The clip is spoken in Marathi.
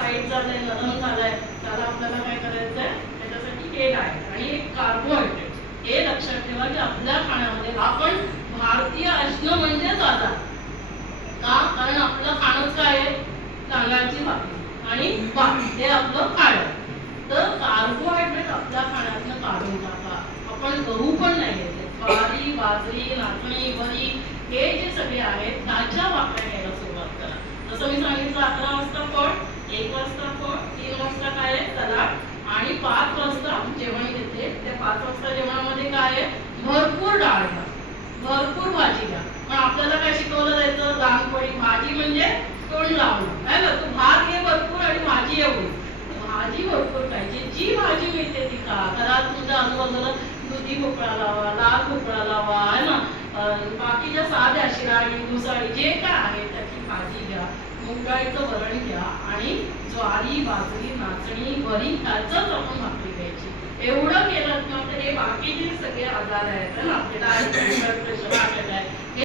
टाईट झालंय, नरम झालंय, त्याला आपल्याला काय करायचंय, त्याच्यासाठी हे डाएट आणि एक कार्बोहायड्रेट हे लक्षात ठेवा की आपल्या खाण्यामध्ये आपण भारतीय असणं म्हणजेच आजार का, कारण आपलं खाणंच काय आहे, तांदळाची भाकरी आणि भात हे आपलं खाणं. तर कार्बोहायड्रेट आपल्या खाण्यातनं काढून टाका. आपण गहू पण नाही घेते, ज्वारी, बाजरी, नाचणी, वरी हे जे सगळे आहेत त्याच्या भाकऱ्या घ्यायला सुरुवात करा. जसं मी सांगितलं 11 वाजता फळ, 1 वाजता फळ, 3 वाजता काय आहे सलाड आणि 5 वाजता जेवण घेते. त्या 5 वाजता जेवणामध्ये काय आहे, भरपूर डाळ घ्या, भरपूर भाजी घ्या. पण आपल्याला काय शिकवलं जायचं, लहानपणी भाजी म्हणजे तोंड लावणं आहे ना, तू भात घे भरपूर आणि भाजी एवढी. भाजी भरपूर खायची, जी भाजी मिळते ती खा. घरात तुमच्या आजूबाजूला दुधी भोपळा लावा, लाल भोपळा लावा आहे ना, बाकीच्या साध्या शिराळी, घुसाळी जे काय आहे त्याची भाजी घ्या. मूग डाळीचं वरण घ्या आणि ज्वारी, बाजरी, नाचणी, वरी ह्याचंच आपण भाकरी घ्यायची. एवढं केलं ना तर हे बाकीचे सगळे आजार आहेत ना, आपल्याला ब्लड प्रेशर, हार्ट अटॅक